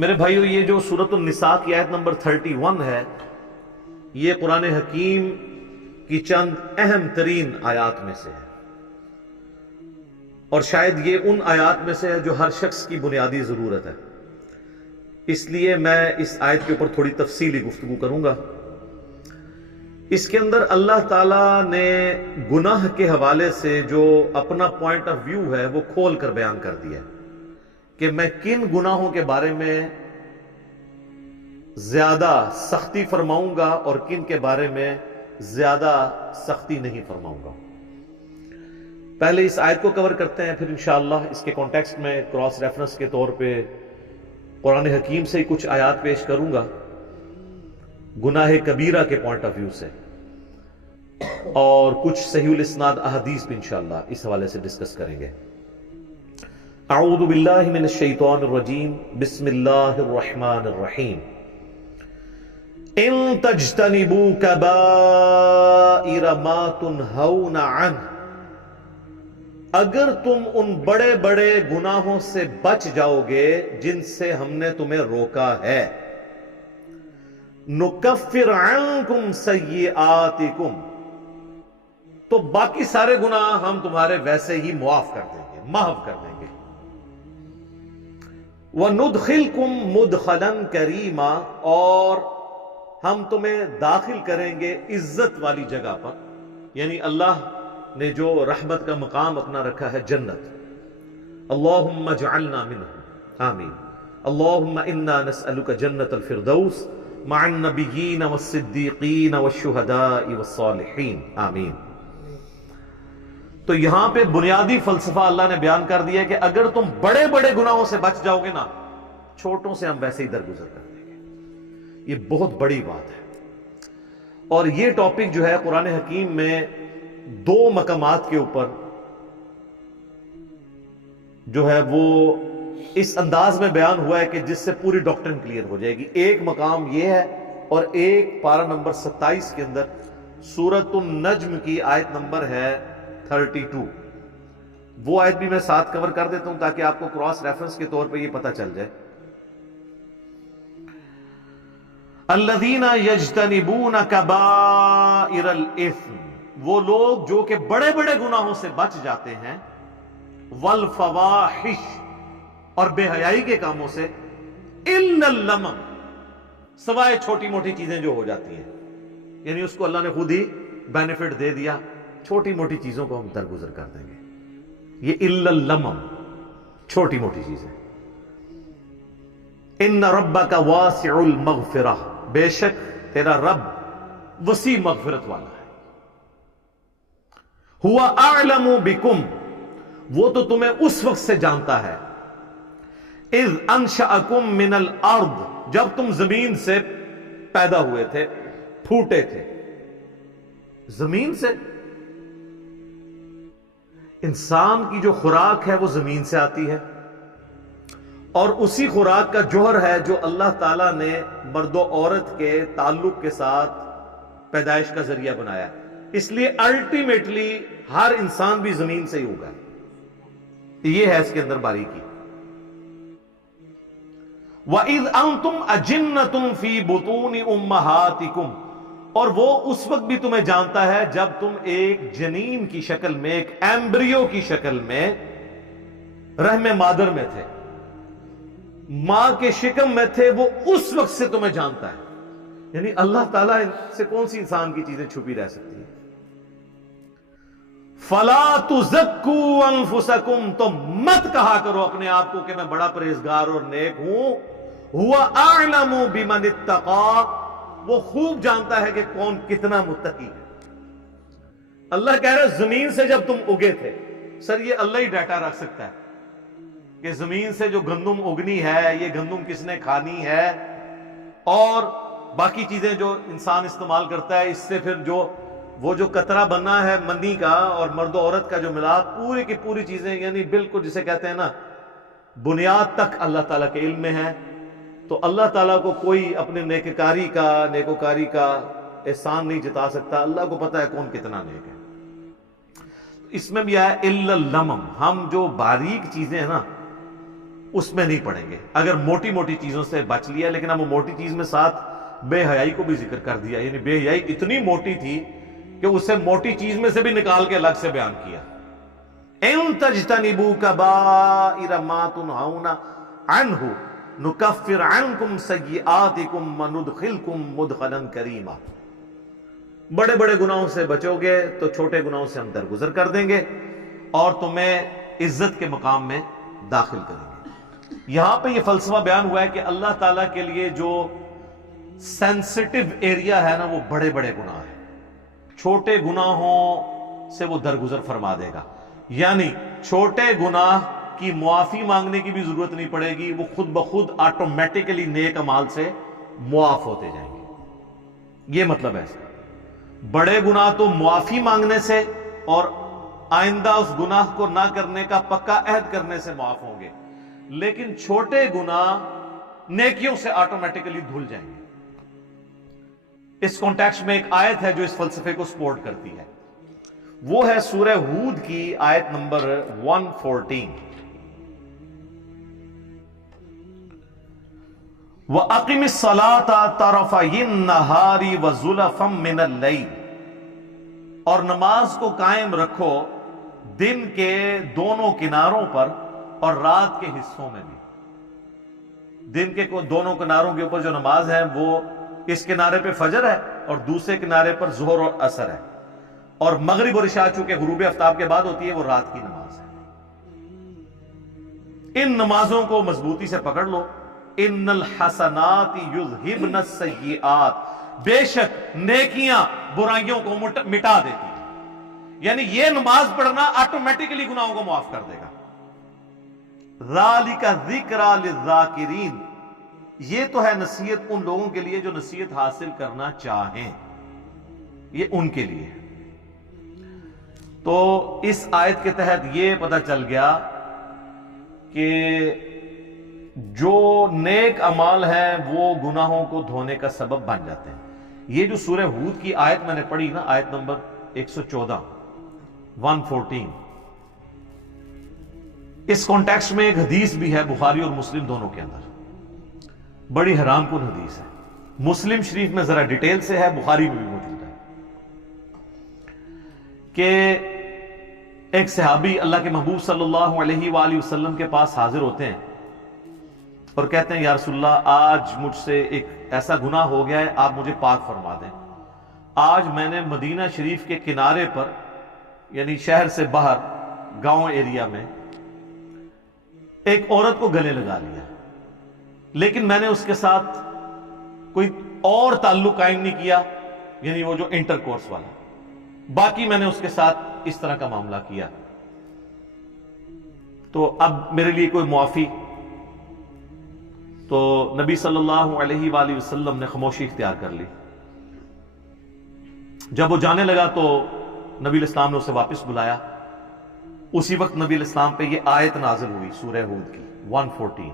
میرے بھائیو، یہ جو سورۃ النساء کی آیت نمبر 31 ہے، یہ قرآن حکیم کی چند اہم ترین آیات میں سے ہے، اور شاید یہ ان آیات میں سے ہے جو ہر شخص کی بنیادی ضرورت ہے۔ اس لیے میں اس آیت کے اوپر تھوڑی تفصیلی گفتگو کروں گا۔ اس کے اندر اللہ تعالیٰ نے گناہ کے حوالے سے جو اپنا پوائنٹ آف ویو ہے وہ کھول کر بیان کر دیا کہ میں کن گناہوں کے بارے میں زیادہ سختی فرماؤں گا اور کن کے بارے میں زیادہ سختی نہیں فرماؤں گا۔ پہلے اس آیت کو کور کرتے ہیں، پھر انشاءاللہ اس کے کانٹیکسٹ میں کراس ریفرنس کے طور پہ قرآن حکیم سے کچھ آیات پیش کروں گا گناہ کبیرہ کے پوائنٹ آف ویو سے، اور کچھ صحیح الاسناد احادیث بھی انشاءاللہ اس حوالے سے ڈسکس کریں گے۔ اعوذ باللہ من الشیطان الرجیم، بسم اللہ الرحمن الرحیم۔ ان تجتنبوا کبائر ما تنہون عنہ، اگر تم ان بڑے بڑے گناہوں سے بچ جاؤ گے جن سے ہم نے تمہیں روکا ہے، نکفر عنکم سیئاتکم، تو باقی سارے گناہ ہم تمہارے ویسے ہی معاف کر دیں گے، محو کر دیں گے۔ وَنُدْخِلْكُمْ مُدْخَلًا كَرِيمًا، اور ہم تمہیں داخل کریں گے عزت والی جگہ پر، یعنی اللہ نے جو رحمت کا مقام اپنا رکھا ہے، جنت۔ اللہم اجعلنا منہم، آمین۔ اللہم انا نسألک جنت الفردوس مع النبیین والصدیقین والشہداء والصالحین، آمین۔ تو یہاں پہ بنیادی فلسفہ اللہ نے بیان کر دیا کہ اگر تم بڑے بڑے گناہوں سے بچ جاؤ گے نا، چھوٹوں سے ہم ویسے ہی درگزر کر دیں گے۔ یہ بہت بڑی بات ہے، اور یہ ٹاپک جو ہے قرآن حکیم میں دو مقامات کے اوپر جو ہے وہ اس انداز میں بیان ہوا ہے کہ جس سے پوری ڈاکٹرن کلیئر ہو جائے گی۔ ایک مقام یہ ہے، اور ایک پارہ نمبر 27 کے اندر سورۃ النجم کی آیت نمبر ہے 32، وہ آیت بھی میں ساتھ کور کر دیتا ہوں تاکہ آپ کو کراس ریفرنس کے طور پہ یہ پتہ چل جائے۔ الذین یجتنبون کبائر الاثم، وہ لوگ جو کہ بڑے بڑے گناہوں سے بچ جاتے ہیں، والفواحش، اور بے حیائی کے کاموں سے، الا اللمم، سوائے چھوٹی موٹی چیزیں جو ہو جاتی ہیں، یعنی اس کو اللہ نے خود ہی بینیفٹ دے دیا، چھوٹی موٹی چیزوں کو ہم درگزر کر دیں گے۔ یہ الا اللمم، چھوٹی موٹی چیزیں۔ ان ربک واسع المغفرہ، بے شک تیرا رب وسیع مغفرت والا ہے۔ ہوا اعلم بکم، وہ تو تمہیں اس وقت سے جانتا ہے، اذ انشأکم من الارض، جب تم زمین سے پیدا ہوئے تھے، پھوٹے تھے۔ زمین سے، انسان کی جو خوراک ہے وہ زمین سے آتی ہے، اور اسی خوراک کا جوہر ہے جو اللہ تعالیٰ نے مرد و عورت کے تعلق کے ساتھ پیدائش کا ذریعہ بنایا، اس لیے الٹیمیٹلی ہر انسان بھی زمین سے ہی ہوگا۔ یہ ہے اس کے اندر باریکی۔ وَإِذْ أَنْتُمْ أَجِنَّةٌ فِي بُطُونِ أُمَّهَاتِكُمْ، اور وہ اس وقت بھی تمہیں جانتا ہے جب تم ایک جنین کی شکل میں، ایک ایمبریو کی شکل میں رحم مادر میں تھے، ماں کے شکم میں تھے، وہ اس وقت سے تمہیں جانتا ہے۔ یعنی اللہ تعالیٰ سے کون سی انسان کی چیزیں چھپی رہ سکتی ہیں؟ فَلَا تُزَكُّوا أَنفُسَكُمْ، تو مت کہا کرو اپنے آپ کو کہ میں بڑا پرہیزگار اور نیک ہوں۔ هُوَ أَعْلَمُ بِمَنِ اتَّقَىٰ، وہ خوب جانتا ہے کہ کون کتنا متقی ہے۔ اللہ کہہ رہے زمین سے جب تم اگے تھے، سر یہ اللہ ہی ڈیٹا رکھ سکتا ہے کہ زمین سے جو گندم اگنی ہے، یہ گندم کس نے کھانی ہے، اور باقی چیزیں جو انسان استعمال کرتا ہے، اس سے پھر وہ جو قطرہ بننا ہے منی کا اور مرد و عورت کا جو ملاپ، پوری کی پوری چیزیں، یعنی بالکل جسے کہتے ہیں نا بنیاد تک اللہ تعالیٰ کے علم میں ہے۔ تو اللہ تعالیٰ کو کوئی اپنے نیکوکاری کا احسان نہیں جتا سکتا، اللہ کو پتہ ہے کون کتنا نیک ہے۔ اس میں بھی آیا الا اللمم، ہم جو باریک چیزیں ہیں نا، اس میں نہیں پڑیں گے اگر موٹی موٹی چیزوں سے بچ لیا. لیکن اب وہ موٹی چیز میں ساتھ بے حیائی کو بھی ذکر کر دیا, یعنی بے حیائی اتنی موٹی تھی کہ اسے موٹی چیز میں سے بھی نکال کے الگ سے بیان کیا. ان تجتنبوا کبائر ما تنہون عنہ نکفر عنکم سیئاتکم وندخلکم مدخلا کریما. بڑے بڑے گناہوں سے بچو گے تو چھوٹے گناہوں سے ہم درگزر کر دیں گے اور تمہیں عزت کے مقام میں داخل کریں گے. یہاں پہ یہ فلسفہ بیان ہوا ہے کہ اللہ تعالیٰ کے لیے جو سینسٹیو ایریا ہے نا وہ بڑے بڑے گناہ ہیں. چھوٹے گناہوں سے وہ درگزر فرما دے گا, یعنی چھوٹے گناہ کی معافی مانگنے کی بھی ضرورت نہیں پڑے گی, وہ خود بخود آٹومیٹیکلی نیک اعمال سے معاف ہوتے جائیں گے. یہ مطلب ہے اس کا. بڑے گناہ تو معافی مانگنے سے اور آئندہ اس گناہ کو نہ کرنے کا پکا عہد کرنے سے معاف ہوں گے, لیکن چھوٹے گناہ نیکیوں سے آٹومیٹیکلی دھل جائیں گے. اس کانٹیکسٹ میں ایک آیت ہے جو اس فلسفے کو سپورٹ کرتی ہے, وہ ہے سورہ ہود کی آیت نمبر 114. وَأَقِمِ الصَّلَاةَ طَرَفَيِ النَّهَارِ وَزُلَفًا مِّنَ اللَّيْلِ, اور نماز کو قائم رکھو دن کے دونوں کناروں پر اور رات کے حصوں میں بھی. دن کے دونوں کناروں کے اوپر جو نماز ہے وہ اس کنارے پہ فجر ہے اور دوسرے کنارے پر ظہر اور عصر ہے, اور مغرب اور عشاء چونکہ غروب آفتاب کے بعد ہوتی ہے وہ رات کی نماز ہے. ان نمازوں کو مضبوطی سے پکڑ لو. ان الحسنات یذہبن السیئات, بے شک نیکیاں برائیوں کو مٹا دیتی ہیں. یعنی یہ نماز پڑھنا آٹومیٹکلی گناہوں کو معاف کر دے گا. ذالک ذکری للذاکرین, یہ تو ہے نصیحت ان لوگوں کے لیے جو نصیحت حاصل کرنا چاہیں, یہ ان کے لیے. تو اس آیت کے تحت یہ پتہ چل گیا کہ جو نیک اعمال ہیں وہ گناہوں کو دھونے کا سبب بن جاتے ہیں. یہ جو سورہ ہود کی آیت میں نے پڑھی نا, آیت نمبر 114, اس کانٹیکسٹ میں ایک حدیث بھی ہے بخاری اور مسلم دونوں کے اندر, بڑی حیران کن حدیث ہے. مسلم شریف میں ذرا ڈیٹیل سے ہے, بخاری میں بھی موجود ہے, کہ ایک صحابی اللہ کے محبوب صلی اللہ علیہ وآلہ وسلم کے پاس حاضر ہوتے ہیں اور کہتے ہیں یا رسول اللہ, آج مجھ سے ایک ایسا گناہ ہو گیا ہے, آپ مجھے پاک فرما دیں. آج میں نے مدینہ شریف کے کنارے پر, یعنی شہر سے باہر گاؤں ایریا میں, ایک عورت کو گلے لگا لیا, لیکن میں نے اس کے ساتھ کوئی اور تعلق قائم نہیں کیا, یعنی وہ جو انٹر کورس والا. باقی میں نے اس کے ساتھ اس طرح کا معاملہ کیا, تو اب میرے لیے کوئی معافی. تو نبی صلی اللہ علیہ وآلہ وسلم نے خاموشی اختیار کر لی. جب وہ جانے لگا تو نبی الاسلام نے اسے واپس بلایا. اسی وقت نبی الاسلام پہ یہ آیت نازل ہوئی سورہ ہود کی 114.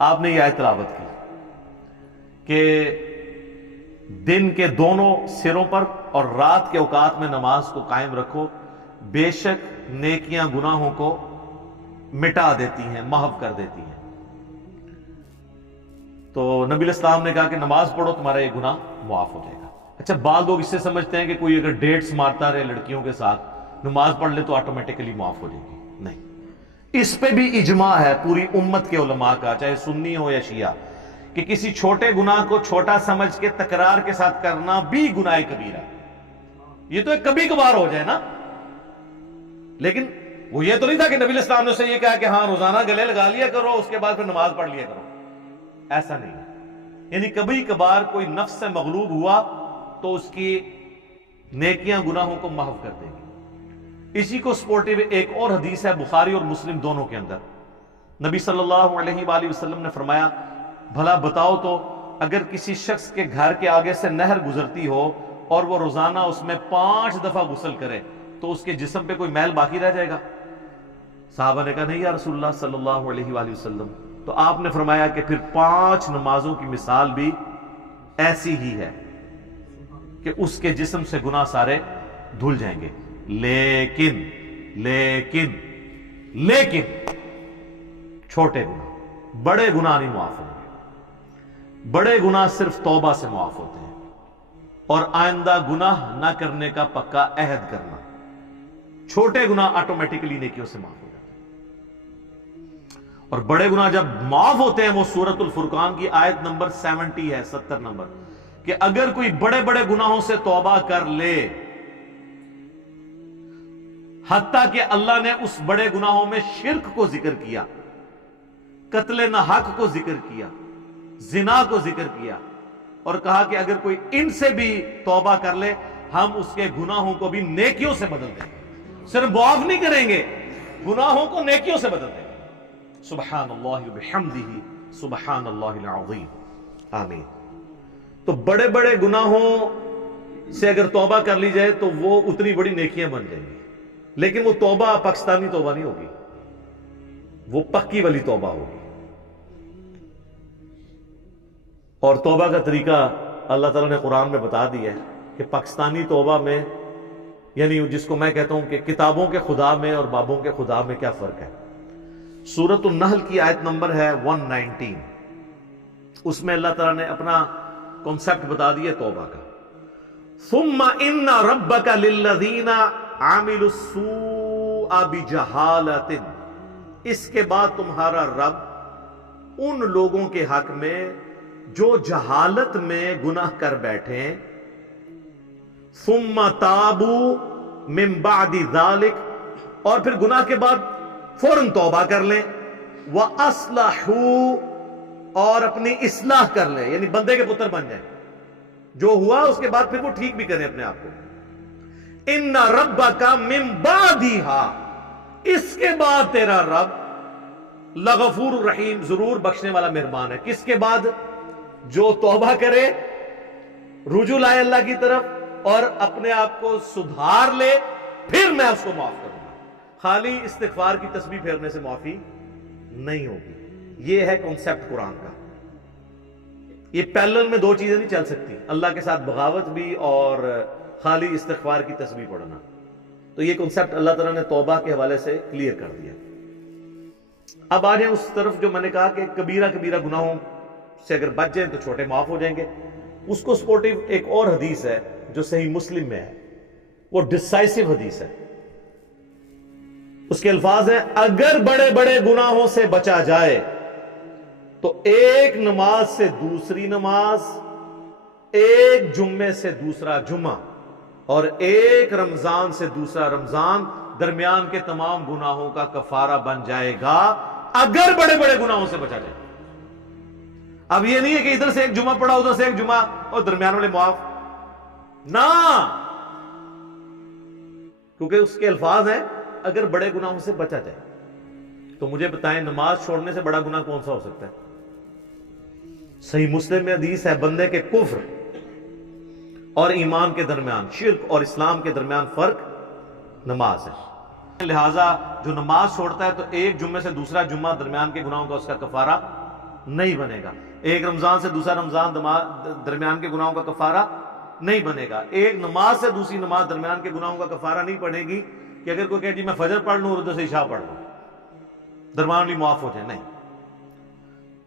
آپ نے یہ آیت تلاوت کی کہ دن کے دونوں سروں پر اور رات کے اوقات میں نماز کو قائم رکھو, بے شک نیکیاں گناہوں کو مٹا دیتی ہیں, محو کر دیتی ہیں. تو نبی الاسلام نے کہا کہ نماز پڑھو, تمہارا یہ گناہ معاف ہو جائے گا. اچھا, بعض لوگ اس سے سمجھتے ہیں کہ کوئی اگر ڈیٹس مارتا رہے لڑکیوں کے ساتھ, نماز پڑھ لے تو آٹومیٹکلی معاف ہو جائے گی. نہیں, اس پہ بھی اجماع ہے پوری امت کے علماء کا, چاہے سنی ہو یا شیعہ, کہ کسی چھوٹے گناہ کو چھوٹا سمجھ کے تکرار کے ساتھ کرنا بھی گناہ کبیرہ ہے. یہ تو ایک کبھی کبھار ہو جائے نا, لیکن وہ یہ تو نہیں تھا کہ نبی الاسلام نے اسے یہ کہا کہ ہاں روزانہ گلے لگا لیا کرو, اس کے بعد پھر نماز پڑھ لیا کرو. ایسا نہیں ہے. یعنی کبھی کبھار کوئی نفس سے مغلوب ہوا تو اس کی نیکیاں گناہوں کو محو کر دے گی. اسی کو سپورٹیو ایک اور حدیث ہے بخاری اور مسلم دونوں کے اندر. نبی صلی اللہ علیہ وآلہ وسلم نے فرمایا, بھلا بتاؤ تو اگر کسی شخص کے گھر کے آگے سے نہر گزرتی ہو اور وہ روزانہ اس میں 5 دفعہ غسل کرے تو اس کے جسم پہ کوئی میل باقی رہ جائے گا؟ صحابہ نے کہا نہیں یا رسول اللہ صلی اللہ علیہ وآلہ وسلم. تو آپ نے فرمایا کہ پھر 5 نمازوں کی مثال بھی ایسی ہی ہے کہ اس کے جسم سے گناہ سارے دھل جائیں گے. لیکن چھوٹے گناہ, بڑے گناہ نہیں معاف ہوں گے. بڑے گناہ صرف توبہ سے معاف ہوتے ہیں اور آئندہ گناہ نہ کرنے کا پکا عہد کرنا. چھوٹے گناہ آٹومیٹکلی نیکیوں سے معاف ہو جاتے ہیں اور بڑے گناہ جب معاف ہوتے ہیں وہ سورۃ الفرقان کی آیت نمبر 70 ہے، 70 نمبر، کہ اگر کوئی بڑے بڑے گناہوں سے توبہ کر لے، حتیٰ کہ اللہ نے اس بڑے گناہوں میں شرک کو ذکر کیا، قتل ناحق کو ذکر کیا، زنا کو ذکر کیا، اور کہا کہ اگر کوئی ان سے بھی توبہ کر لے ہم اس کے گناہوں کو بھی نیکیوں سے بدل دیں گے. صرف معاف نہیں کریں گے، گناہوں کو نیکیوں سے بدل دیں گے. سبحان اللہ وبحمدہ سبحان اللہ العظیم. آمین. تو بڑے بڑے گناہوں سے اگر توبہ کر لی جائے تو وہ اتنی بڑی نیکیاں بن جائیں گی، لیکن وہ توبہ پاکستانی توبہ نہیں ہوگی، وہ پکی والی توبہ ہوگی. اور توبہ کا طریقہ اللہ تعالیٰ نے قرآن میں بتا دیا ہے کہ پاکستانی توبہ میں، یعنی جس کو میں کہتا ہوں کہ کتابوں کے خدا میں اور بابوں کے خدا میں کیا فرق ہے. سورۃ النحل کی آیت نمبر ہے 119، اس میں اللہ تعالیٰ نے اپنا کانسیپٹ بتا دیا توبہ کا. ثم ان ربک للذین عملوا السوء بجہالۃ، اس کے بعد تمہارا رب ان لوگوں کے حق میں جو جہالت میں گناہ کر بیٹھے، ثم تابوا من بعد ذلک، اور پھر گناہ کے بعد فوراً توبہ کر لیں، وَأَصْلَحُوا، اور اپنی اصلاح کر لیں، یعنی بندے کے پتر بن جائیں، جو ہوا اس کے بعد پھر وہ ٹھیک بھی کریں اپنے آپ کو. ان ربک من بعدها، اس کے بعد تیرا رب لغفور الرحیم، ضرور بخشنے والا مہربان ہے. کس کے بعد؟ جو توبہ کرے، رجوع لائے اللہ کی طرف اور اپنے آپ کو سدھار لے، پھر میں اس کو معاف کروں گا. خالی استغفار کی تسبیح پھیرنے سے معافی نہیں ہوگی. یہ ہے کنسپٹ قرآن کا. یہ پیرلل میں دو چیزیں نہیں چل سکتی، اللہ کے ساتھ بغاوت بھی اور خالی استغفار کی تسبیح پڑھنا. تو یہ کنسپٹ اللہ تعالیٰ نے توبہ کے حوالے سے کلیئر کر دیا. اب آ جائیں اس طرف جو میں نے کہا کہ کبیرہ گناہوں سے اگر بچ جائیں تو چھوٹے معاف ہو جائیں گے. اس کو سپورٹیو ایک اور حدیث ہے جو صحیح مسلم میں ہے، وہ ڈسائسو حدیث ہے. اس کے الفاظ ہیں، اگر بڑے بڑے گناہوں سے بچا جائے تو ایک نماز سے دوسری نماز، ایک جمعے سے دوسرا جمعہ، اور ایک رمضان سے دوسرا رمضان درمیان کے تمام گناہوں کا کفارہ بن جائے گا، اگر بڑے بڑے گناہوں سے بچا جائے. اب یہ نہیں ہے کہ ادھر سے ایک جمعہ پڑا ادھر سے ایک جمعہ اور درمیان والے معاف نہ، کیونکہ اس کے الفاظ ہیں اگر بڑے گناہوں سے بچا جائے. تو مجھے بتائیں نماز چھوڑنے سے بڑا گناہ کون سا ہو سکتا ہے؟ صحیح مسلم میں حدیث ہے، بندے کے کفر اور ایمان کے درمیان، شرک اور اسلام کے درمیان فرق نماز ہے. لہٰذا جو نماز چھوڑتا ہے تو ایک جمعے سے دوسرا جمعہ درمیان کے گناہوں کا اس کا کفارہ نہیں بنے گا. ایک رمضان سے دوسرا رمضان درمیان کے گناہوں کا کفارہ نہیں بنے گا. ایک نماز سے دوسری نماز درمیان کے گناہوں کا کفارہ نہیں پڑے گی کہ اگر کوئی کہے جی میں فجر پڑھ لوں اور ادھر سے عشاء پڑھ لوں درمیان والی معاف ہو جائے. نہیں.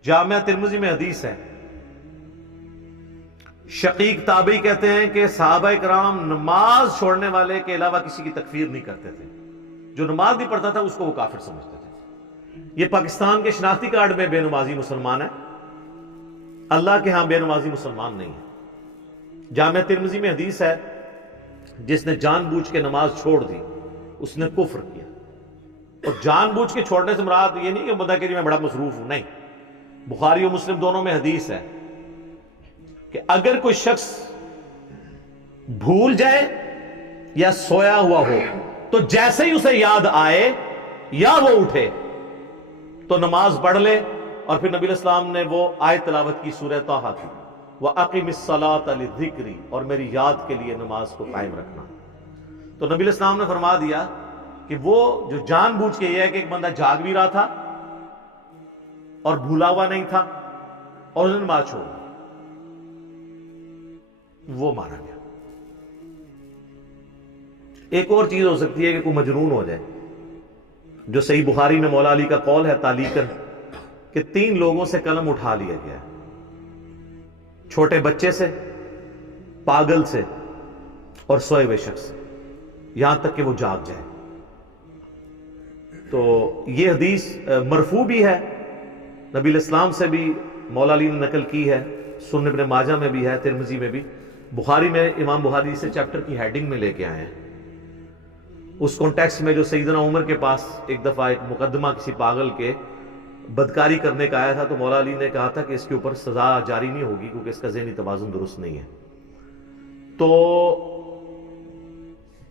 جامعہ ترمذی میں حدیث ہے، شقیق تابعی کہتے ہیں کہ صحابہ کرام نماز چھوڑنے والے کے علاوہ کسی کی تکفیر نہیں کرتے تھے. جو نماز نہیں پڑھتا تھا اس کو وہ کافر سمجھتے تھے. یہ پاکستان کے شناختی کارڈ میں بے نمازی مسلمان ہے، اللہ کے ہاں بے نمازی مسلمان نہیں ہے. جامعہ ترمذی میں حدیث ہے، جس نے جان بوجھ کے نماز چھوڑ دی اس نے کفر کیا. اور جان بوجھ کے چھوڑنے سے مراد یہ نہیں کہ بندہ کہ میں بڑا مصروف ہوں، نہیں. بخاری و مسلم دونوں میں حدیث ہے کہ اگر کوئی شخص بھول جائے یا سویا ہوا ہو تو جیسے ہی اسے یاد آئے یا وہ اٹھے تو نماز پڑھ لے. اور پھر نبی علیہ السلام نے وہ آیت تلاوت کی سورہ طٰہٰ کی، وَأَقِمِ الصَّلَاةَ لِلذِّكْرِ، اور میری یاد کے لیے نماز کو قائم رکھنا. تو نبی علیہ السلام نے فرما دیا کہ وہ جو جان بوجھ کے یہ ہے کہ ایک بندہ جاگ بھی رہا تھا اور بھولا ہوا نہیں تھا اور اس نے نماز چھوڑ دی، وہ مارا گیا. ایک اور چیز ہو سکتی ہے کہ کوئی مجنون ہو جائے، جو صحیح بخاری میں مولا علی کا قول ہے تعلیقاً کہ 3 لوگوں سے قلم اٹھا لیا گیا، چھوٹے بچے سے، پاگل سے اور سوئے ہوئے شخص سے، یہاں تک کہ وہ جاگ جائے۔ تو یہ حدیث مرفوع بھی ہے، نبی الاسلام سے بھی مولا علی نے نقل کی ہے، سنن ابن ماجہ میں بھی ہے، ترمذی میں بھی، بخاری میں امام بخاری سے چیپٹر کی ہیڈنگ میں لے کے آئے ہیں۔ اس کانٹیکسٹ میں جو سیدنا عمر کے پاس ایک دفعہ ایک مقدمہ کسی پاگل کے بدکاری کرنے کا آیا تھا، تو مولا علی نے کہا تھا کہ اس کے اوپر سزا جاری نہیں ہوگی کیونکہ اس کا ذہنی توازن درست نہیں ہے۔ تو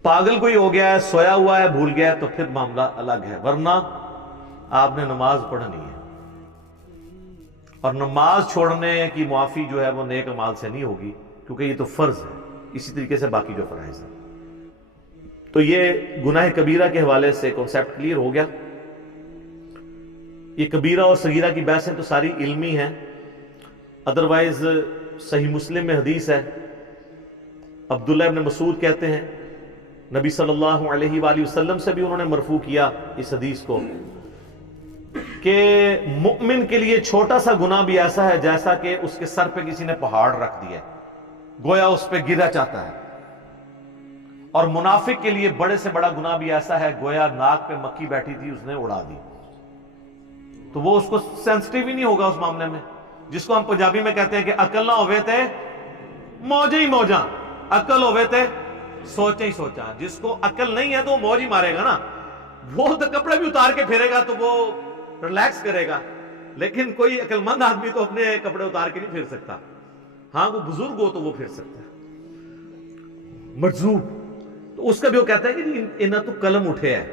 پاگل کوئی ہو گیا ہے، سویا ہوا ہے، بھول گیا ہے، تو پھر معاملہ الگ ہے، ورنہ آپ نے نماز پڑھنی ہے، اور نماز چھوڑنے کی معافی جو ہے وہ نیک اعمال سے نہیں ہوگی، کیونکہ یہ تو فرض ہے، اسی طریقے سے باقی جو فرائض ہیں۔ تو یہ گناہ کبیرہ کے حوالے سے کانسیپٹ کلیئر ہو گیا۔ یہ کبیرہ اور صغیرہ کی بحثیں تو ساری علمی ہیں، ادروائز صحیح مسلم میں حدیث ہے، عبداللہ ابن مسعود کہتے ہیں نبی صلی اللہ علیہ وآلہ وسلم سے بھی انہوں نے مرفوع کیا اس حدیث کو کہ مؤمن کے لیے چھوٹا سا گناہ بھی ایسا ہے جیسا کہ اس کے سر پہ کسی نے پہاڑ رکھ دیا، گویا اس پہ گرا چاہتا ہے، اور منافق کے لیے بڑے سے بڑا گناہ بھی ایسا ہے گویا ناک پہ مکھی بیٹھی تھی اس نے اڑا دی، تو وہ اس کو سینسٹیو ہی نہیں ہوگا اس معاملے میں، جس کو ہم پنجابی میں کہتے ہیں کہ عقل نہ ہوئے تھے موجیں ہی موجاں، عقل ہوئے تھے سوچیں ہی سوچاں۔ جس کو عقل نہیں ہے تو وہ موج ہی مارے گا نا، وہ تو کپڑے بھی اتار کے پھیرے گا تو وہ ریلیکس کرے گا، لیکن کوئی عقل مند آدمی تو اپنے کپڑے اتار کے نہیں پھر سکتا، ہاں وہ بزرگ ہو تو وہ پھر سکتا ہے، مجذوب، تو اس کا بھی وہ کہتا ہے کہ انہاں تو قلم اٹھے ہے،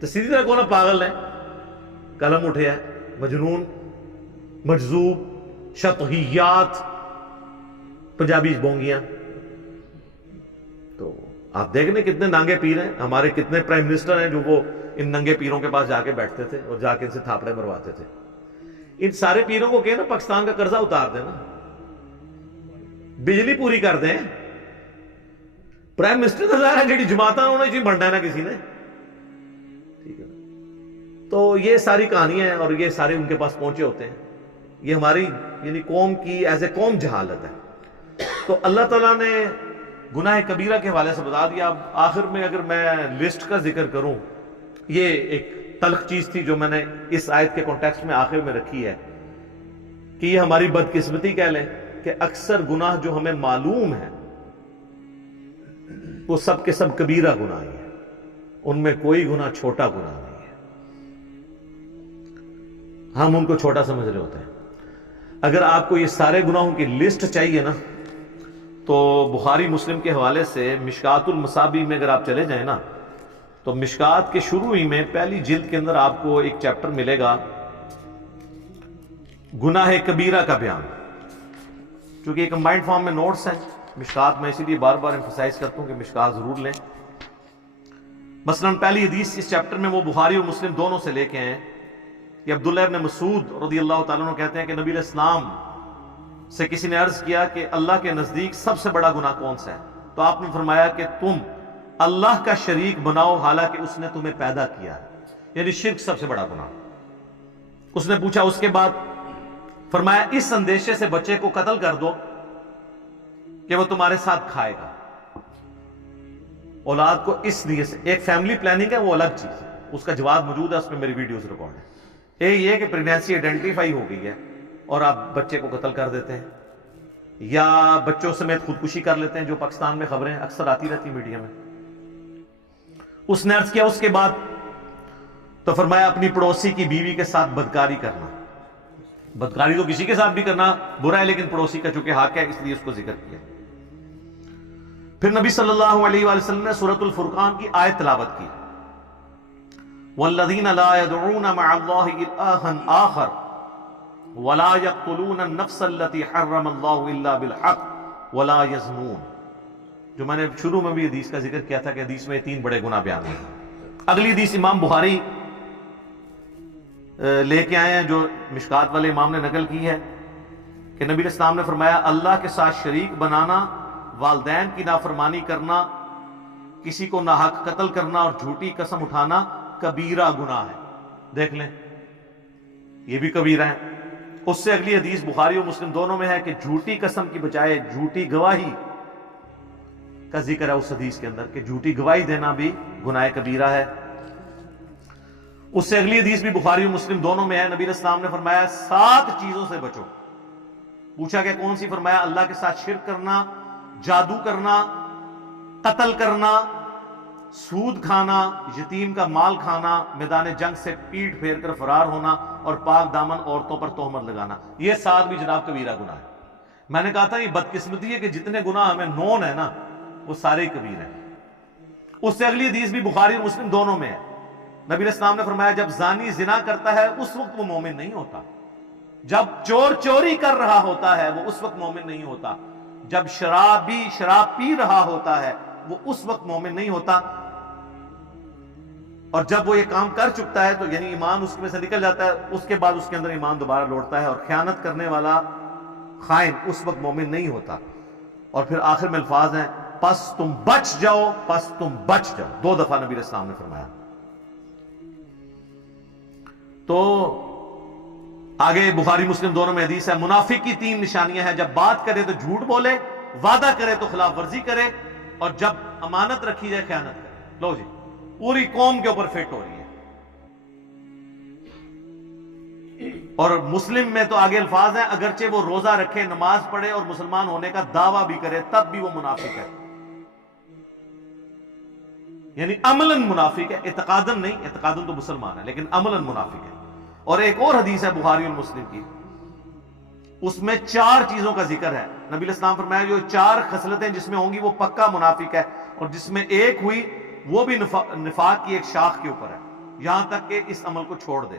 تو سیدھی طرح کون پاگل ہے، قلم اٹھے ہے، مجنون، مجذوب، شطحیات، پنجابی بونگیاں۔ تو آپ دیکھ لیں کتنے ننگے پیر ہیں، ہمارے کتنے پرائم منسٹر ہیں جو وہ ان ننگے پیروں کے پاس جا کے بیٹھتے تھے اور جا کے ان سے تھاپڑے مرواتے تھے۔ ان سارے پیروں کو کہنا پاکستان کا قرضہ اتار دینا، بجلی پوری کر دیں، پرائم منسٹر تو ظاہر ہے جڑی جماعتاں انہوں نے بننا ہے نا کسی نے، ٹھیک ہے۔ تو یہ ساری کہانیاں ہیں اور یہ سارے ان کے پاس پہنچے ہوتے ہیں، یہ ہماری یعنی قوم کی ایز اے قوم جہالت ہے۔ تو اللہ تعالیٰ نے گناہ کبیرہ کے حوالے سے بتا دیا۔ اب آخر میں اگر میں لسٹ کا ذکر کروں، یہ ایک تلخ چیز تھی جو میں نے اس آیت کے کانٹیکسٹ میں آخر میں رکھی ہے کہ یہ ہماری بدقسمتی کہہ لیں کہ اکثر گناہ جو ہمیں معلوم ہے وہ سب کے سب کبیرہ گناہ ہی ہیں، ان میں کوئی گناہ چھوٹا گناہ نہیں ہے، ہم ان کو چھوٹا سمجھ رہے ہوتے ہیں۔ اگر آپ کو یہ سارے گناہوں کی لسٹ چاہیے نا تو بخاری مسلم کے حوالے سے مشکات المصابیح میں اگر آپ چلے جائیں نا تو مشکات کے شروع ہی میں پہلی جلد کے اندر آپ کو ایک چیپٹر ملے گا گناہ کبیرہ کا بیان، چونکہ یہ کمبائنڈ فارم میں نوٹس ہیں مشکات میں، اسی لیے بار بار ایمفسائز کرتا ہوں کہ مشکات ضرور لیں۔ مثلا پہلی حدیث اس چیپٹر میں وہ بخاری اور مسلم دونوں سے لے کے ہیں کہ عبداللہ ابن مسعود رضی اللہ تعالیٰ عنہ کہتے ہیں کہ نبی علیہ السلام سے کسی نے عرض کیا کہ اللہ کے نزدیک سب سے بڑا گناہ کون سا ہے؟ تو آپ نے فرمایا کہ تم اللہ کا شریک بناؤ حالانکہ اس نے تمہیں پیدا کیا ہے، یعنی شرک سب سے بڑا گناہ۔ اس نے پوچھا اس کے بعد، فرمایا اس اندیشے سے بچے کو قتل کر دو کہ وہ تمہارے ساتھ کھائے گا، اولاد کو اس لیے سے، ایک فیملی پلاننگ ہے وہ الگ چیز ہے، اس کا جواب موجود ہے، اس میں میری ویڈیوز ریکارڈ ہے۔ ایک یہ کہ پریگنینسی آئیڈینٹیفائی ہو گئی ہے اور آپ بچے کو قتل کر دیتے ہیں، یا بچوں سمیت خودکشی کر لیتے ہیں، جو پاکستان میں خبریں اکثر آتی رہتی میڈیا میں۔ اس نے عرض کیا اس کے بعد، تو فرمایا اپنی پڑوسی کی بیوی کے ساتھ بدکاری کرنا، بدکاری تو کسی کے ساتھ بھی کرنا برا ہے لیکن پڑوسی کا چونکہ حق ہے اس لیے اس کو ذکر کیا۔ پھر نبی صلی اللہ علیہ وآلہ وسلم نے سورۃ الفرقان کی آیت تلاوت کی، والذین لا يدعون مع اللہ الہا آخر ولا يقتلون النفس التي حرم اللہ الا بالحق ولا يزنون، جو میں نے شروع میں بھی حدیث کا ذکر کیا تھا کہ حدیث میں 3 بڑے گناہ بیان ہیں۔ اگلی حدیث امام بخاری لے کے آئے ہیں جو مشکات والے امام نے نقل کی ہے کہ نبی علیہ السلام نے فرمایا اللہ کے ساتھ شریک بنانا، والدین کی نافرمانی کرنا، کسی کو ناحق قتل کرنا اور جھوٹی قسم اٹھانا کبیرہ گناہ ہے۔ دیکھ لیں یہ بھی کبیرہ ہے۔ اس سے اگلی حدیث بخاری اور مسلم دونوں میں ہے کہ جھوٹی قسم کی بجائے جھوٹی گواہی کا ذکر ہے اس حدیث کے اندر کہ جھوٹی گواہی دینا بھی گناہ کبیرہ ہے۔ اس سے اگلی حدیث بھی بخاری اور مسلم دونوں میں ہے، نبی علیہ السلام نے فرمایا 7 چیزوں سے بچو۔ پوچھا کہ کون سی؟ فرمایا اللہ کے ساتھ شرک کرنا، جادو کرنا، قتل کرنا، سود کھانا، یتیم کا مال کھانا، میدان جنگ سے پیٹ پھیر کر فرار ہونا، اور پاک دامن عورتوں پر تہمت لگانا۔ یہ 7 بھی جناب کبیرہ گناہ ہے۔ میں نے کہا تھا یہ بدقسمتی ہے کہ جتنے گناہ ہمیں نون ہے نا وہ سارے ہی کبیر ہیں۔ اس سے اگلی حدیث بھی بخاری اور مسلم دونوں میں ہے، نبی علیہ السلام نے فرمایا جب زانی زنا کرتا ہے اس وقت وہ مومن نہیں ہوتا، جب چور چوری کر رہا ہوتا ہے وہ اس وقت مومن نہیں ہوتا، جب شرابی شراب پی رہا ہوتا ہے وہ اس وقت مومن نہیں ہوتا، اور جب وہ یہ کام کر چکتا ہے تو یعنی ایمان اس میں سے نکل جاتا ہے، اس کے بعد اس کے اندر ایمان دوبارہ لوٹتا ہے، اور خیانت کرنے والا خائن اس وقت مومن نہیں ہوتا۔ اور پھر آخر میں الفاظ ہیں پس تم بچ جاؤ، پس تم بچ جاؤ، 2 دفعہ نبی علیہ السلام نے فرمایا۔ تو آگے بخاری مسلم دونوں میں حدیث ہے منافق کی 3 نشانیاں ہیں، جب بات کرے تو جھوٹ بولے، وعدہ کرے تو خلاف ورزی کرے، اور جب امانت رکھی جائے خیانت کرے۔ لو جی پوری قوم کے اوپر فٹ ہو رہی ہے۔ اور مسلم میں تو آگے الفاظ ہیں اگرچہ وہ روزہ رکھے، نماز پڑھے اور مسلمان ہونے کا دعویٰ بھی کرے تب بھی وہ منافق ہے، یعنی عملاً منافق ہے، اعتقاداً نہیں، اعتقاداً تو مسلمان ہے لیکن عملاً منافق ہے۔ اور ایک اور حدیث ہے بخاری اور مسلم کی، اس میں 4 چیزوں کا ذکر ہے۔ نبی علیہ السلام فرمایا جو 4 خصلتیں جس میں ہوں گی وہ پکا منافق ہے، اور جس میں ایک ہوئی وہ بھی نفاق کی ایک شاخ کے اوپر ہے، یہاں تک کہ اس عمل کو چھوڑ دے۔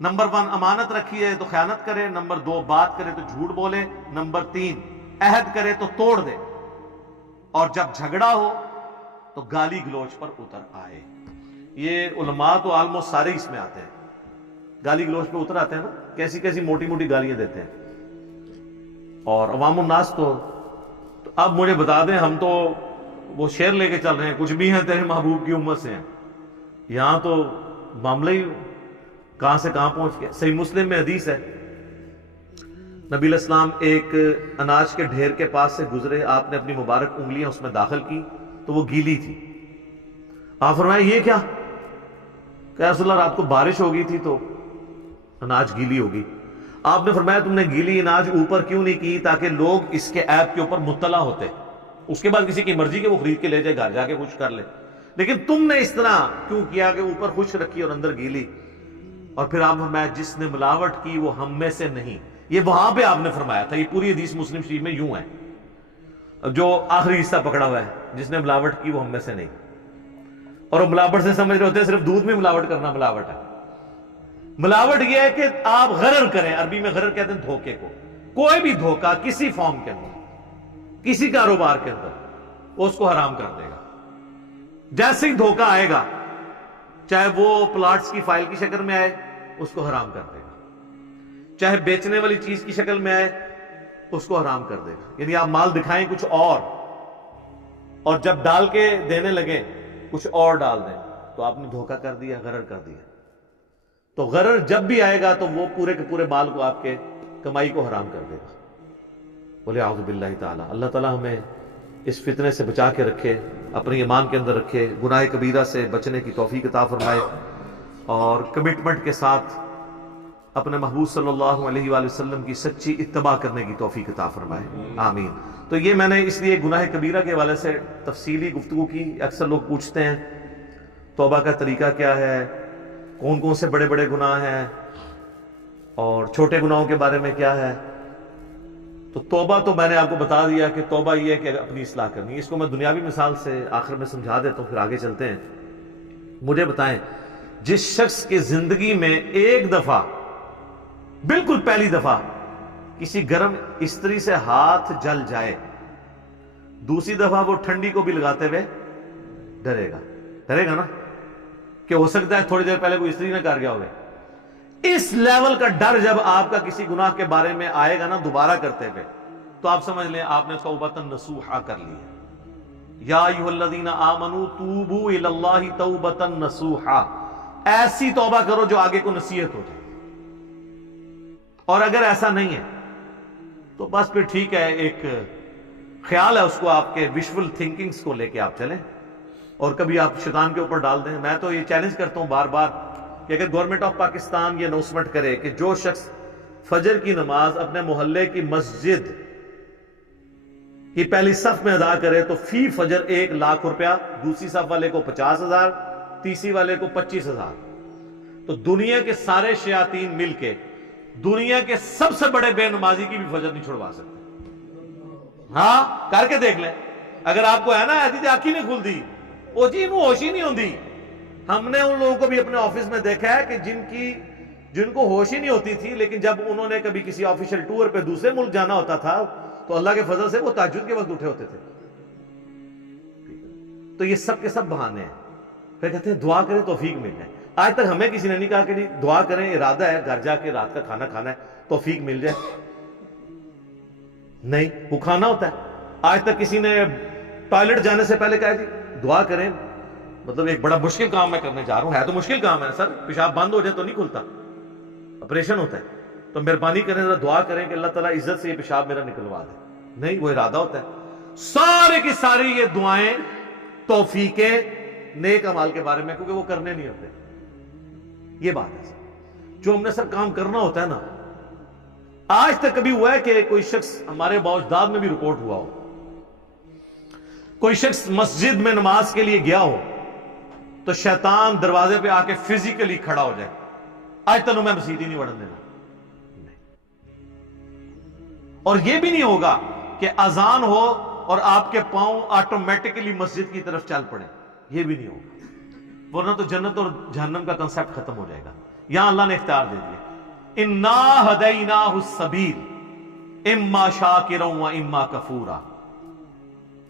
نمبر 1 امانت رکھی ہے تو خیانت کرے، نمبر 2 بات کرے تو جھوٹ بولے، نمبر 3 عہد کرے تو توڑ دے، اور جب جھگڑا ہو تو گالی گلوچ پر اتر آئے۔ یہ علماء تو آلموسٹ سارے اس میں آتے ہیں، گالی گلوچ پہ اتر آتے ہیں نا، کیسی کیسی موٹی موٹی گالیاں دیتے ہیں۔ اور عوام الناس تو اب مجھے بتا دیں، ہم تو وہ شعر لے کے چل رہے ہیں کچھ بھی ہیں تیرے محبوب کی امت سے ہیں، یہاں تو معاملہ ہی کہاں سے کہاں پہنچ گیا۔ صحیح مسلم میں حدیث ہے نبی علیہ السلام ایک اناج کے ڈھیر کے پاس سے گزرے، آپ نے اپنی مبارک انگلیاں اس میں داخل کی تو وہ گیلی تھی۔ آپ فرمایا یہ کیا؟ کہ رسول اللہ رات کو بارش ہو گئی تھی تو اناج گیلی ہوگی۔ آپ نے فرمایا تم نے گیلی اناج اوپر کیوں نہیں کی تاکہ لوگ اس کے عیب کے اوپر مطلع ہوتے، اس کے بعد کسی کی مرضی کے وہ خرید کے لے جائے گھر جا کے خشک کر لے، لیکن تم نے اس طرح کیوں کیا کہ اوپر خشک رکھی اور اندر گیلی؟ اور پھر آپ نے فرمایا جس نے ملاوٹ کی وہ ہم میں سے نہیں۔ یہ وہاں پہ آپ نے فرمایا تھا، یہ پوری حدیث مسلم شریف میں یوں ہے، جو آخری حصہ پکڑا ہوا ہے جس نے ملاوٹ کی وہ ہم میں سے نہیں۔ اور وہ ملاوٹ سے سمجھ رہے ہوتے ہیں صرف دودھ میں ملاوٹ کرنا ملاوٹ ہے۔ ملاوٹ یہ ہے کہ آپ غرر کریں، عربی میں غرر کہتے ہیں دھوکے کو، کوئی بھی دھوکہ کسی فارم کے اندر، کسی کاروبار کے اندر، وہ اس کو حرام کر دے گا۔ جیسے ہی دھوکہ آئے گا، چاہے وہ پلاٹس کی فائل کی شکل میں آئے اس کو حرام کر دے گا، چاہے بیچنے والی چیز کی شکل میں آئے اس کو حرام کر دے گا۔ یعنی آپ مال دکھائیں کچھ اور جب ڈال کے دینے لگے کچھ اور ڈال دیں تو آپ نے دھوکہ کر دیا، غرر کر دیا۔ تو غرر جب بھی آئے گا تو وہ پورے کے پورے مال کو آپ کے کمائی کو حرام کر دے گا۔ بولے اعوذ باللہ تعالی۔ اللہ تعالی ہمیں اس فتنے سے بچا کے رکھے، اپنی ایمان کے اندر رکھے، گناہ کبیرہ سے بچنے کی توفیق عطا فرمائے، اور کمٹمنٹ کے ساتھ اپنے محبوب صلی اللہ علیہ وآلہ وسلم کی سچی اتباع کرنے کی توفیق عطا فرمائے، آمین۔ تو یہ میں نے اس لیے گناہ کبیرہ کے حوالے سے تفصیلی گفتگو کی۔ اکثر لوگ پوچھتے ہیں توبہ کا طریقہ کیا ہے، کون کون سے بڑے بڑے گناہ ہیں، اور چھوٹے گناہوں کے بارے میں کیا ہے۔ تو توبہ تو میں نے آپ کو بتا دیا کہ توبہ یہ ہے کہ اپنی اصلاح کرنی ہے۔ اس کو میں دنیاوی مثال سے آخر میں سمجھا دیتا ہوں، پھر آگے چلتے ہیں۔ مجھے بتائیں جس شخص کی زندگی میں ایک دفعہ، بالکل پہلی دفعہ کسی گرم استری سے ہاتھ جل جائے، دوسری دفعہ وہ ٹھنڈی کو بھی لگاتے ہوئے ڈرے گا نا کہ ہو سکتا ہے تھوڑی دیر پہلے کوئی استری نہ کر گیا ہوئے۔ اس لیول کا ڈر جب آپ کا کسی گناہ کے بارے میں آئے گا نا دوبارہ کرتے ہوئے، تو آپ سمجھ لیں آپ نے توبۃ نصوحا کر لی ہے۔ یا ایھا الذین آمنوا توبوا الی اللہ توبۃ نصوحا، ایسی توبہ کرو جو آگے کو نصیحت ہو جائے۔ اور اگر ایسا نہیں ہے تو بس پھر ٹھیک ہے، ایک خیال ہے، اس کو آپ کے ویژول تھنکنگز کو لے کے آپ چلیں اور کبھی آپ شیطان کے اوپر ڈال دیں۔ میں تو یہ چیلنج کرتا ہوں بار بار کہ اگر گورنمنٹ آف پاکستان یہ اناؤنسمنٹ کرے کہ جو شخص فجر کی نماز اپنے محلے کی مسجد کی پہلی صف میں ادا کرے تو فی فجر 1,00,000 روپیہ، دوسری صف والے کو 50,000، تیسری والے کو 25,000۔ تو دنیا کے سارے شیاطین مل کے دنیا کے سب سے بڑے بے نمازی کی بھی فجر نہیں چھڑوا سکتے۔ ہاں کر کے دیکھ لیں، اگر آپ کو ہے نا ایسی آنکھ ہی نہیں کھلتی، وہ جی وہ ہوش ہی نہیں ہوتی۔ ہم نے ان لوگوں کو بھی اپنے آفس میں دیکھا ہے کہ جن کو ہوش ہی نہیں ہوتی تھی، لیکن جب انہوں نے کبھی کسی آفیشل ٹور پہ دوسرے ملک جانا ہوتا تھا تو اللہ کے فضل سے وہ تہجد کے وقت اٹھے ہوتے تھے۔ تو یہ سب کے سب بہانے ہیں۔ پھر کہتے ہیں دعا کریں توفیق مل جائے۔ آج تک ہمیں کسی نے نہیں کہا کہ دعا کریں، ارادہ ہے گھر جا کے رات کا کھانا کھانا ہے توفیق مل جائے، نہیں، وہ کھانا ہوتا ہے۔ آج تک کسی نے ٹوائلٹ جانے سے پہلے کہا جی دعا کریں، مطلب ایک بڑا مشکل کام میں کرنے جا رہا ہوں، ہے تو مشکل کام ہے سر، پیشاب بند ہو جائے تو نہیں کھلتا، آپریشن ہوتا ہے، تو مہربانی کریں ذرا دعا کریں کہ اللہ تعالیٰ عزت سے یہ پیشاب میرا نکلوا دے، نہیں، وہ ارادہ ہوتا ہے۔ سارے کی ساری یہ دعائیں توفیقیں نیک اعمال کے بارے میں، کیونکہ وہ کرنے نہیں ہوتے۔ یہ بات ہے جو ہم نے سب کام کرنا ہوتا ہے نا۔ آج تک کبھی ہوا ہے کہ کوئی شخص ہمارے باوجداد میں بھی رپورٹ ہوا ہو، کوئی شخص مسجد میں نماز کے لیے گیا ہو تو شیطان دروازے پہ آ کے فزیکلی کھڑا ہو جائے، آج تک میں مسجد ہی نہیں وڑن دینا، اور یہ بھی نہیں ہوگا کہ اذان ہو اور آپ کے پاؤں آٹومیٹکلی مسجد کی طرف چل پڑے، یہ بھی نہیں ہوگا، ورنہ تو جنت اور جہنم کا کنسیپٹ ختم ہو جائے گا۔ یہاں اللہ نے اختیار دے دیا، انا ہدیناہ السبیل اما شاکرا و اما کفورا،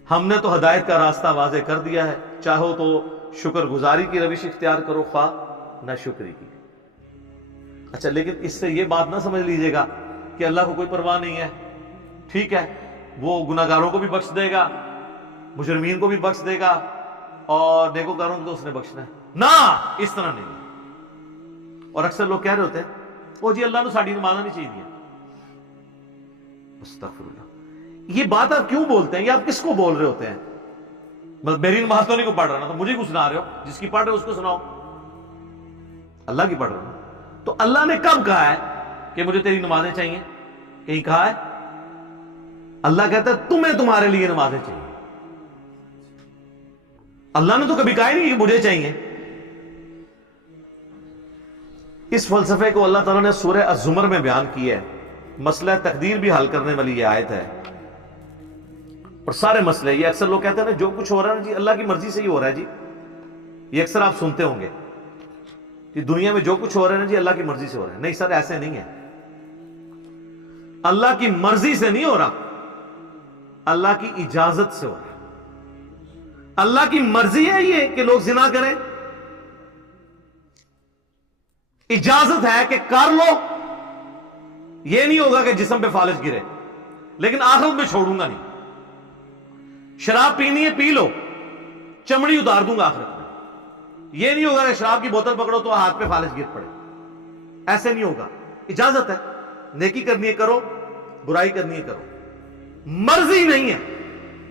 ہم نے تو ہدایت کا راستہ واضح کر دیا ہے، چاہو تو شکر گزاری کی روش اختیار کرو، خواہ نہ شکری کی۔ اچھا، لیکن اس سے یہ بات نہ سمجھ لیجئے گا کہ اللہ کو کوئی پرواہ نہیں ہے، ٹھیک ہے وہ گناہگاروں کو بھی بخش دے گا، مجرمین کو بھی بخش دے گا، اور نیکوکاروں کو تو اس نے بخشنا ہے، نہ، اس طرح نہیں۔ اور اکثر لوگ کہہ رہے ہوتے ہیں او جی اللہ نے ساڑی نمازہ نہیں چاہیے دیا، استغفر اللہ، یہ بات آپ کیوں بولتے ہیں؟ یہ آپ کس کو بول رہے ہوتے ہیں؟ مطلب میری نماز تو نہیں کو پڑھ رہا نا، تو مجھے کچھ سنا رہے ہو، جس کی پڑھ رہے ہو اس کو سناؤ، اللہ کی پڑھ رہے ہو۔ تو اللہ نے کب کہا ہے کہ مجھے تیری نمازیں چاہیے؟ کہیں کہا ہے؟ اللہ کہتا ہے تمہیں تمہارے لیے نمازیں چاہیے، اللہ نے تو کبھی کہا ہی نہیں کہ مجھے چاہیے۔ اس فلسفے کو اللہ تعالیٰ نے سورہ الزمر میں بیان کیا ہے، مسئلہ تقدیر بھی حل کرنے والی یہ آیت ہے، اور سارے مسئلے، یہ اکثر لوگ کہتے ہیں نا جو کچھ ہو رہا ہے جی اللہ کی مرضی سے ہی ہو رہا ہے جی، یہ اکثر آپ سنتے ہوں گے کہ دنیا میں جو کچھ ہو رہا ہے نا جی اللہ کی مرضی سے ہو رہا ہے۔ نہیں سر، ایسے نہیں ہے، اللہ کی مرضی سے نہیں ہو رہا، اللہ کی اجازت سے ہو رہا ہے۔ اللہ کی مرضی ہے یہ کہ لوگ زنا کریں، اجازت ہے کہ کر لو، یہ نہیں ہوگا کہ جسم پہ فالج گرے، لیکن آخرت میں چھوڑوں گا نہیں۔ شراب پینی ہے پی لو، چمڑی اتار دوں گا آخرت میں، یہ نہیں ہوگا کہ شراب کی بوتل پکڑو تو ہاتھ پہ فالج گر پڑے، ایسے نہیں ہوگا۔ اجازت ہے، نیکی کرنی ہے کرو، برائی کرنی ہے کرو، مرضی نہیں ہے،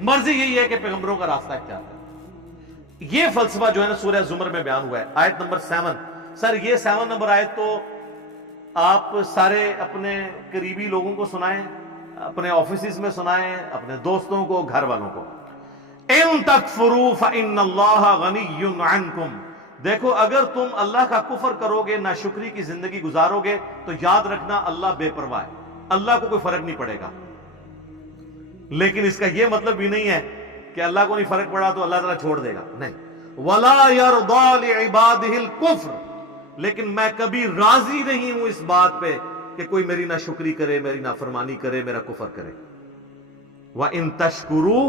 مرضی یہی ہے کہ پیغمبروں کا راستہ اختیار کرو۔ یہ فلسفہ جو ہے نا سورہ زمر میں بیان ہوا ہے، آیت نمبر 7۔ سر یہ 7 نمبر آیت تو آپ سارے اپنے قریبی لوگوں کو سنائیں، اپنے آفیسز میں سنائیں، اپنے دوستوں کو، گھر والوں کو۔ ان تکفروا فإن اللہ غنی عنکم، دیکھو اگر تم اللہ کا کفر کرو گے، ناشکری کی زندگی گزارو گے، تو یاد رکھنا اللہ بے پرواہ ہے، اللہ کو کوئی فرق نہیں پڑے گا۔ لیکن اس کا یہ مطلب بھی نہیں ہے کہ اللہ کو نہیں فرق پڑا تو اللہ تعالیٰ چھوڑ دے گا، نہیں۔ وَلَا يَرْضَى لِعِبَادِهِ الْكُفْرِ، لیکن میں کبھی راضی نہیں ہوں اس بات پہ کہ کوئی میری ناشکری کرے، میری نافرمانی کرے، میرا کفر کرے۔ وَإِن تَشْكُرُوا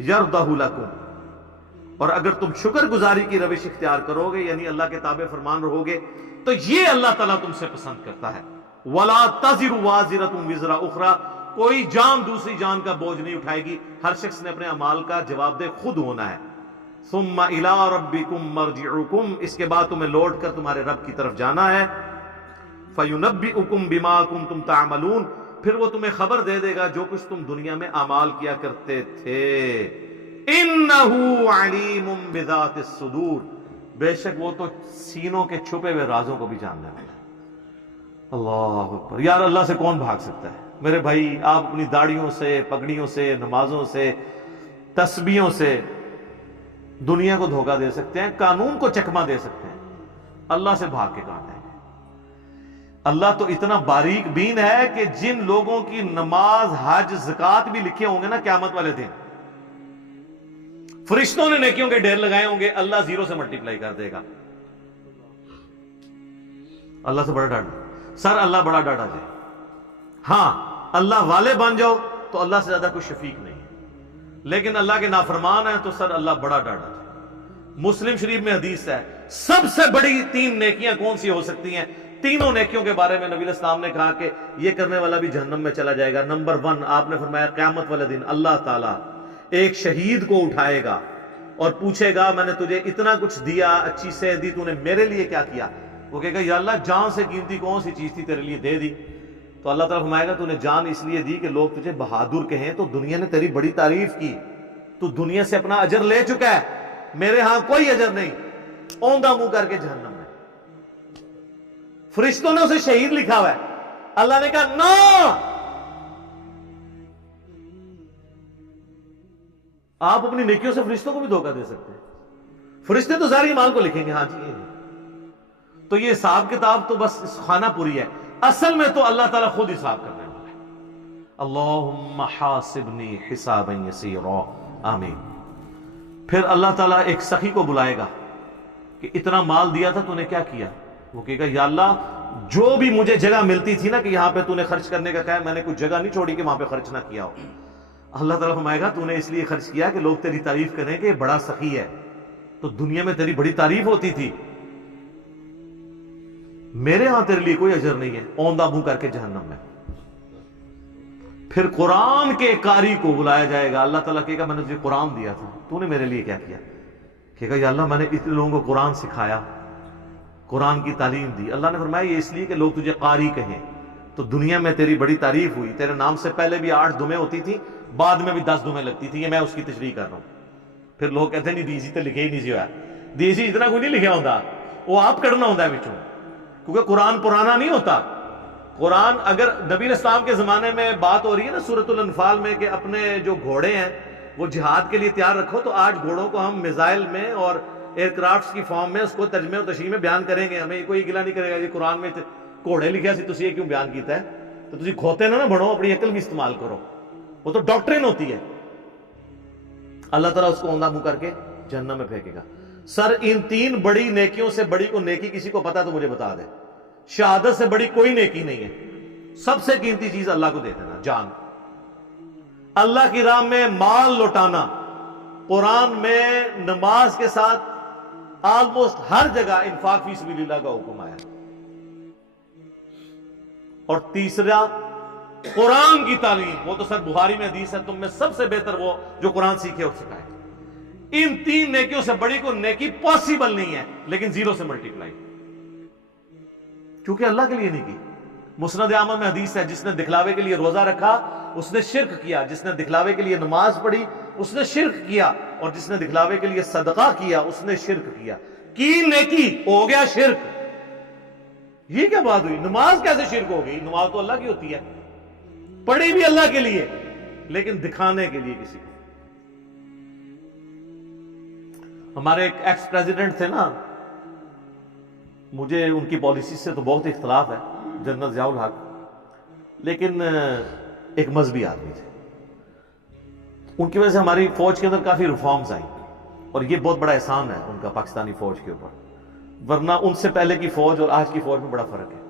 يَرْضَهُ لَكُمْ، اور اگر تم شکر گزاری کی روش اختیار کرو گے، یعنی اللہ کے تابع فرمان رہو گے، تو یہ اللہ تعالیٰ تم سے پسند کرتا ہے۔ وَلَا تَزِرُ وَازِرَةٌ وِزْرَ أُخْرَى، کوئی جان دوسری جان کا بوجھ نہیں اٹھائے گی، ہر شخص نے اپنے اعمال کا جواب دہ خود ہونا ہے۔ ثم الى ربکم مرجعکم، اس کے بعد تمہیں لوٹ کر تمہارے رب کی طرف جانا ہے۔ فَيُنَبِّئُكُم بِمَا كُنتُمْ تَعْمَلُونَ، پھر وہ تمہیں خبر دے دے گا جو کچھ تم دنیا میں اعمال کیا کرتے تھے۔ إِنَّهُ عَلِيمٌ بِذَاتِ الصُّدُورِ، بے شک وہ تو سینوں کے چھپے ہوئے رازوں کو بھی جاننے والا ہے۔ اللہ اکبر، یار اللہ سے کون بھاگ سکتا ہے؟ میرے بھائی، آپ اپنی داڑھیوں سے، پگڑیوں سے، نمازوں سے، تسبیحوں سے دنیا کو دھوکہ دے سکتے ہیں، قانون کو چکمہ دے سکتے ہیں، اللہ سے بھاگ کے کہاں جائیں گے؟ اللہ تو اتنا باریک بین ہے کہ جن لوگوں کی نماز، حج، زکوٰۃ بھی لکھے ہوں گے نا قیامت والے دن، فرشتوں نے نیکیوں کے ڈھیر لگائے ہوں گے، اللہ زیرو سے ملٹیپلائی کر دے گا۔ اللہ سے بڑا ڈاٹا سر، اللہ بڑا ڈاٹا دے۔ ہاں، اللہ والے بن جاؤ تو اللہ سے زیادہ کوئی شفیق نہیں ہے، لیکن اللہ کے نافرمان ہیں تو سر اللہ بڑا ڈاٹا دے۔ مسلم شریف میں حدیث ہے، سب سے بڑی 3 نیکیاں کون سی ہو سکتی ہیں؟ تینوں نیکیوں کے بارے میں نبی علیہ السلام نے کہا کہ یہ کرنے والا بھی جہنم میں چلا جائے گا۔ نمبر 1 آپ نے فرمایا قیامت والے دن اللہ تعالیٰ ایک شہید کو اٹھائے گا اور پوچھے گا میں نے تجھے اتنا کچھ دیا، اچھی صحت دی، تو نے میرے لیے کیا کیا؟ وہ کہے گا یا اللہ جان سے قیمتی کون سی چیز تھی تیرے لیے دے دی؟ تو اللہ تعالیٰ فرمائے گا تو نے جان اس لیے دی کہ لوگ تجھے بہادر کہیں، تو دنیا نے تیری بڑی تعریف کی، تو دنیا سے اپنا اجر لے چکا ہے، میرے ہاں کوئی اجر نہیں، اوندا منہ کر کے جہنم میں۔ فرشتوں نے اسے شہید لکھا ہوا ہے، اللہ نے کہا نو، آپ اپنی نیکیوں سے فرشتوں کو بھی دھوکہ دے سکتے ہیں، فرشتے تو ظاہری مال کو لکھیں گے، ہاں جی یہ تو یہ حساب کتاب تو بس خانہ پوری ہے، اصل میں تو اللہ تعالیٰ خود حساب کرنے والا ہے۔ اللہم حاسبنی حسابا یسیرا، آمین۔ پھر اللہ تعالیٰ ایک سخی کو بلائے گا کہ اتنا مال دیا تھا تو نے کیا کیا؟ وہ کہے گا یا اللہ جو بھی مجھے جگہ ملتی تھی نا کہ یہاں پہ تو نے خرچ کرنے کا کہا، میں نے کوئی جگہ نہیں چھوڑی کہ وہاں پہ خرچ نہ کیا ہو۔ اللہ تعالیٰ فرمائے گا تو نے اس لیے خرچ کیا کہ لوگ تیری تعریف کریں کہ یہ بڑا سخی ہے، تو دنیا میں تیری بڑی تعریف ہوتی تھی، میرے ہاں تیرے لیے کوئی اجر نہیں ہے، اوندا منہ کر کے جہنم میں۔ پھر قرآن کے قاری کو بلایا جائے گا، اللہ تعالیٰ کہے گا میں نے تجھے قرآن دیا تھا، تو نے میرے لیے کیا کیا؟ کہے گا یا اللہ میں نے اتنے لوگوں کو قرآن سکھایا، قرآن کی تعلیم دی۔ اللہ نے فرمایا یہ اس لیے کہ لوگ تجھے قاری کہیں، تو دنیا میں تیری بڑی تعریف ہوئی، تیرے نام سے پہلے بھی 8 دمیں ہوتی تھی، بعد میں بھی 10 دمیں لگتی تھی، یہ میں اس کی تشریح کر رہا ہوں۔ پھر لوگ کہتے ہیں نہیں دیسی تو لکھے ہی نہیں سی ہوا، دیسی اتنا کوئی نہیں لکھا ہوتا، وہ آپ کرنا ہوتا ہے بچوں، کیونکہ قرآن پرانا نہیں ہوتا۔ قرآن اگر نبی علیہ السلام کے زمانے میں بات ہو رہی ہے نا سورۃ الانفال میں کہ اپنے جو گھوڑے ہیں وہ جہاد کے لیے تیار رکھو، تو آج گھوڑوں کو ہم میزائل میں اور ایئر کرافٹس کی فارم میں اس کو ترجمے اور تشریح میں بیان کریں گے، ہمیں کوئی گلا نہیں کرے گا یہ قرآن میں گھوڑے لکھا سی تسی یہ کیوں بیان کیتا ہے؟ تو تسی کھوتے نہ بڑھو، اپنی عقل بھی استعمال کرو، وہ تو ڈاکٹرین ہوتی ہے۔ اللہ تعالیٰ اس کو اوندا منہ کر کے جہنم میں پھینکے گا۔ سر ان 3 بڑی نیکیوں سے بڑی کو نیکی کسی کو پتا تو مجھے بتا دے، شہادت سے بڑی کوئی نیکی نہیں ہے۔ سب سے قیمتی چیز اللہ کو دے دینا، جان، اللہ کی راہ میں مال لوٹانا، قرآن میں نماز کے ساتھ آلموسٹ ہر جگہ انفاق فی سبیل اللہ کا حکم آیا۔ اور تیسرا قرآن کی تعلیم، وہ تو سر بخاری میں حدیث ہے تم میں سب سے بہتر وہ جو قرآن سیکھے اور سکھائے۔ ان 3 نیکیوں سے بڑی کو نیکی پاسبل نہیں ہے، لیکن 0 سے ملٹیپلائی، کیونکہ اللہ کے لیے نہیں کی۔ مسند احمد میں حدیث ہے جس نے دکھلاوے کے لیے روزہ رکھا اس نے شرک کیا، جس نے دکھلاوے کے لیے نماز پڑھی اس نے شرک کیا، اور جس نے دکھلاوے کے لیے صدقہ کیا اس نے شرک کیا۔ کی نیکی ہو گیا شرک۔ یہ کیا بات ہوئی؟ نماز کیسے شرک ہو گئی؟ نماز تو اللہ کی ہوتی ہے، پڑھی بھی اللہ کے لیے لیکن دکھانے کے لیے کسی کو۔ ہمارے ایک ایکس پریزیڈنٹ تھے نا، مجھے ان کی پالیسی سے تو بہت اختلاف ہے، جنرل ضیاء الحق، لیکن ایک مذہبی آدمی تھے۔ ان کی وجہ سے ہماری فوج کے اندر کافی ریفارمز آئیں، اور یہ بہت بڑا احسان ہے ان کا پاکستانی فوج کے اوپر، ورنہ ان سے پہلے کی فوج اور آج کی فوج میں بڑا فرق ہے۔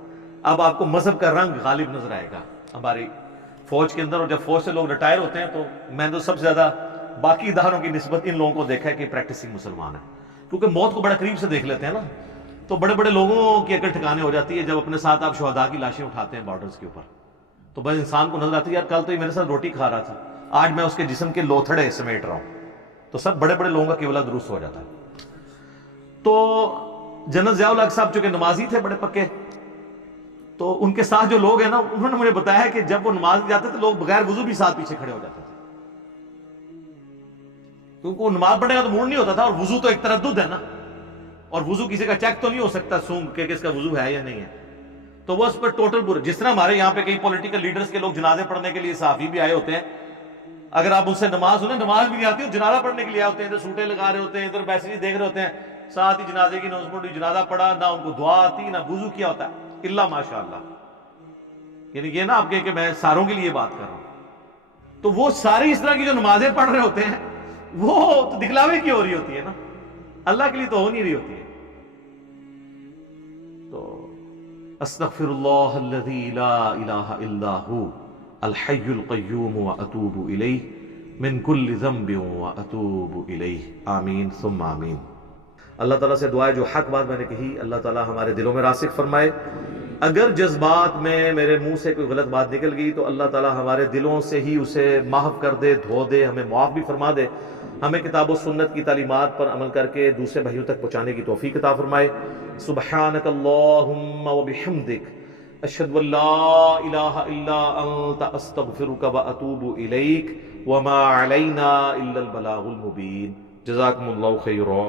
اب آپ کو مذہب کا رنگ غالب نظر آئے گا ہماری فوج کے اندر، اور جب فوج سے لوگ ریٹائر ہوتے ہیں تو میں تو سب سے زیادہ باقی اداروں کی نسبت ان لوگوں کو دیکھا ہے کہ پریکٹسنگ مسلمان ہیں، کیونکہ موت کو بڑا قریب سے دیکھ لیتے ہیں نا، تو بڑے بڑے لوگوں کی عقل ٹھکانے ہو جاتی ہے جب اپنے ساتھ آپ شہداء کی لاشیں اٹھاتے ہیں بارڈرز کے اوپر، تو بس انسان کو نظر آتی ہے یار کل تو یہ میرے ساتھ روٹی کھا رہا تھا، آج میں اس کے جسم کے لوتھڑے سمیٹ رہا ہوں، تو سب بڑے بڑے لوگوں کا قبلہ درست ہو جاتا ہے۔ تو جنرل ضیاء الحق صاحب چونکہ نمازی تھے بڑے پکے، تو ان کے ساتھ جو لوگ ہیں نا، انہوں نے مجھے بتایا کہ جب وہ نماز جاتے تھے لوگ بغیر وضو بھی ساتھ پیچھے کھڑے ہو جاتے تھے، کیونکہ وہ نماز پڑھنے کا تو موڈ نہیں ہوتا تھا، اور وضو تو ایک تردد ہے نا، اور وضو کسی کا چیک تو نہیں ہو سکتا سونگ کہ اس کا وضو ہے یا نہیں ہے، تو وہ اس پر ٹوٹل پورے، جس طرح ہمارے یہاں پہ کئی پولیٹیکل لیڈرز کے لوگ جنازے پڑھنے کے لیے صحافی بھی آئے ہوتے ہیں، اگر آپ ان سے نماز سنیں، نماز بھی نہیں آتی، جنازہ پڑھنے کے لیے آتے ہیں، ادھر سوٹے لگا رہے ہوتے ہیں، ادھر میسیج دیکھ رہے ہوتے ہیں، ساتھ ہی جنازے کی اناؤنسمنٹ، جنازہ پڑھا، نہ ان کو دعا آتی نہ وضو کیا ہوتا ہے، الا ماشاء اللہ. یعنی یہ نا آپ کہ میں ساروں کے لیے بات کر رہا ہوں، تو وہ ساری اس طرح کی جو نمازیں پڑھ رہے ہوتے ہیں وہ تو دکھلاوے کی ہو رہی ہوتی ہے نا، اللہ کے لیے تو ہو نہیں رہی ہوتی ہے. تو استغفر اللہ الذی لا الہ الا ہو الحی القیوم واتوب الیہ من کل ذنب واتوب الیہ، آمین ثم آمین. اللہ تعالیٰ سے دعا ہے جو حق بات میں نے کہی اللہ تعالیٰ ہمارے دلوں میں راسخ فرمائے. اگر جذبات میں میرے منہ سے کوئی غلط بات نکل گئی تو اللہ تعالیٰ ہمارے دلوں سے ہی اسے محو کر دے، دھو دے، ہمیں معاف بھی فرما دے، ہمیں کتاب و سنت کی تعلیمات پر عمل کر کے دوسرے بھائیوں تک پہنچانے کی توفیق عطا فرمائے. سبحانک اللہم وبحمدک اشہد ان لا الہ الا انت استغفرک واتوب الیک وما علینا الا البلاغ المبین. جزاکم اللہ خیرا.